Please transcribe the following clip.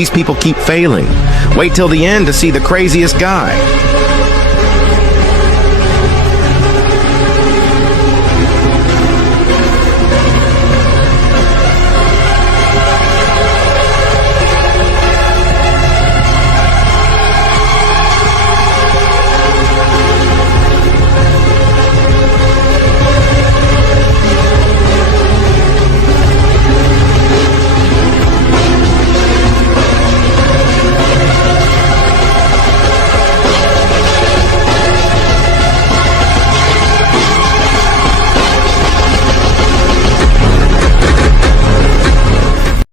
These people keep failing. Wait till the end to see the craziest guy.